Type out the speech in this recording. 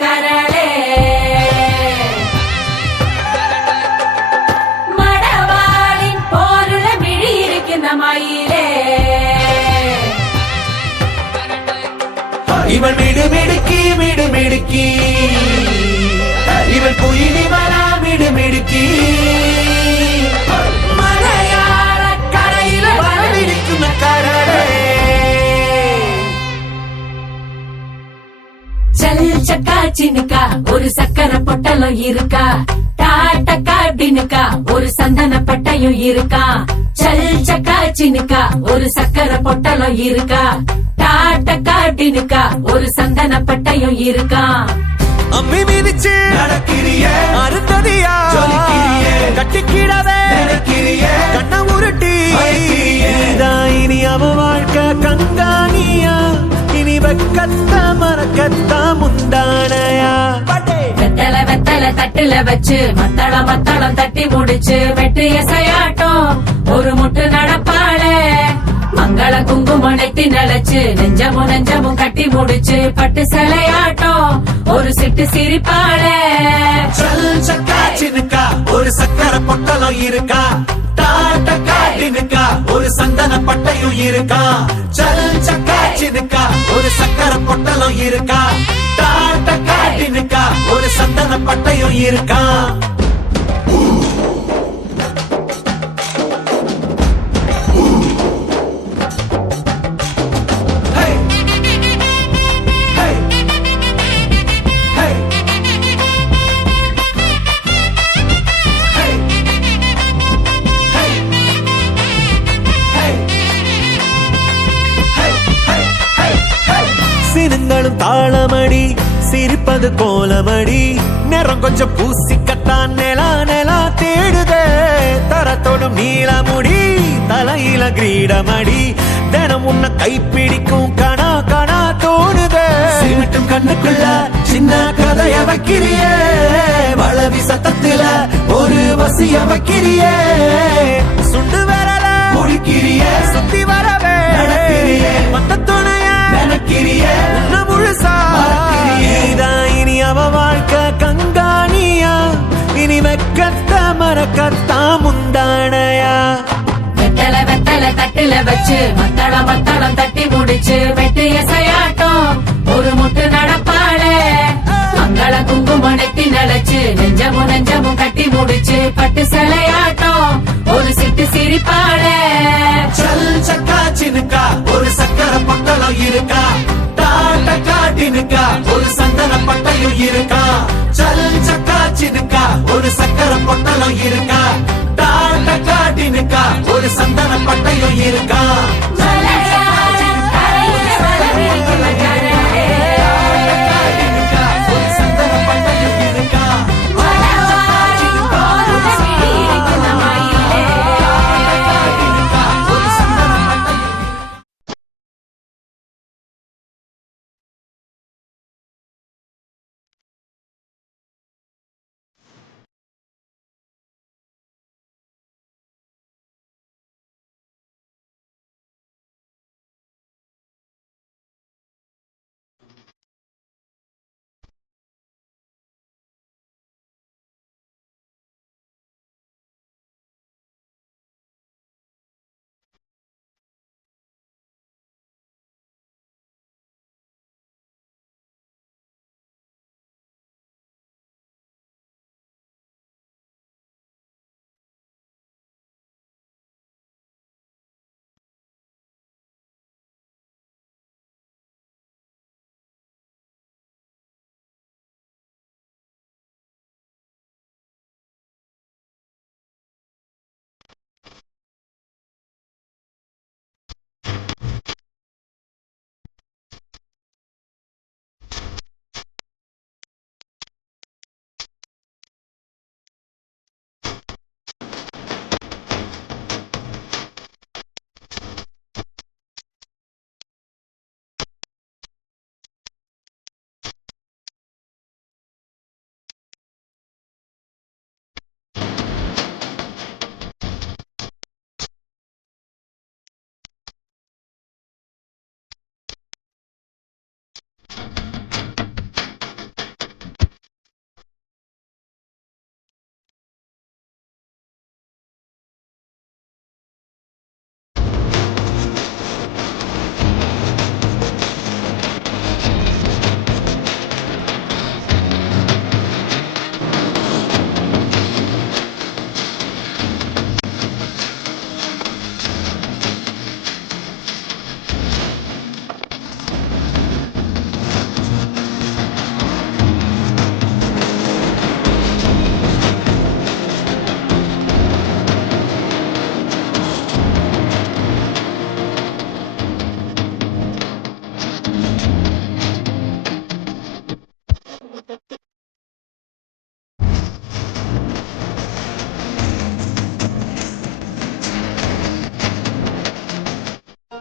கரளே மடவாளின் போருல விழி இருக்கின்ற மயிலே இவள் மிடுமிடுக்கி மிடுமிடுக்கி இவள் குயிலி மலா மிடுமிடுக்கி மலையாள கரையில வரவிருக்கும் கரளே சல் சக்கா சின்னுக்கா ஒரு சக்கர பொட்டலம் இருக்கா டாட்டக்கா டினுக்கா ஒரு சந்தன பட்டையும் இருக்கா சல் சக்கா சின்னுக்கா ஒரு சக்கர பொட்டலம் இருக்கா டாட்டக்கா டினுக்கா ஒரு சந்தன பட்டையும் இருக்கா அம்மி மிதிச்சு நடக்கிறியே அருந்ததியா சொல்லிக்கிறியே கட்டிக்கிடவே நடக்கிறியே கண்ண உருட்டி இனி அவ வாழ்க்கை கங்காணியா இனி வெக்கத்த மறக்கத்த முந்தானையா வெத்தல வெத்தல தட்டுல வச்சு மத்தளம் தட்டி முடிச்சு வெட்டு எசையாட்டம் ஒரு முட்டு நடப்பாளே மங்கள குங்குமம் நெத்தி நிலச்சு நெஞ்சமும் கட்டி முடிச்சு பட்டு சிலையாட்டம் ஒரு சிட்டு சிரிப்பாளே சல் சக்கா சின்னுக்கா ஒரு சக்கர பொட்டலம் இருக்கா டாட்டக்கா டினுக்கா ஒரு சந்தன பட்டையும் இருக்கா சல் சக்கா சின்னுக்கா ஒரு சக்கர பொட்டலம் இருக்கா டாட்டக்கா டினுக்கா ஒரு சந்தன பட்டையும் இருக்கா சினுங்களும் தாளமடி சிரிப்பது கோலமடி நேரம் கொஞ்சம் பூசிக்கத்தான் நிலா தேடுதே தரத்தோடும் நீளமுடி தலையில கிரீடமடி தினம் உன்னை கைப்பிடிக்கும் கணா தோணுதே சிமிட்டும் கண்ணுக்குள்ள சின்ன கதைய வைக்கிறியே வளவி சத்தத்துல ஒரு வசிய வைக்கிறியே சுண்டு வரல முடிக்கிறியே சுத்தி வரவே நடக்கிறியே மத்த துணைய நினைக்கிறியே முழுசா இனி அவ வாழ்க்கை கங்காணியா இனி வெக்கத்த மறக்கத்தா முந்தானையா வெத்தல தட்டுல வச்சு மத்தளம் தட்டி முடிச்சு வெட்டு எசையாட்டம் ஒரு முட்டு நடப்பாளே மங்கள குங்குமம் நெத்தி நிலச்சு நெஞ்சமும் கட்டி முடிச்சு பட்டு சிலையாட்டம் ஒரு சிட்டு சிரிப்பாளே சல் சக்கா சின்னுக்கா ஒரு சக்கர பொட்டலம் இருக்கா டாட்டக்கா டினுக்கா ஒரு சந்தன பட்டையும் இருக்கா சல் சக்கா சின்னுக்கா ஒரு சக்கர பொட்டலம் இருக்கா டாட்டக்கா டினுக்கா ஒரு சந்தன பட்டையும் இருக்கா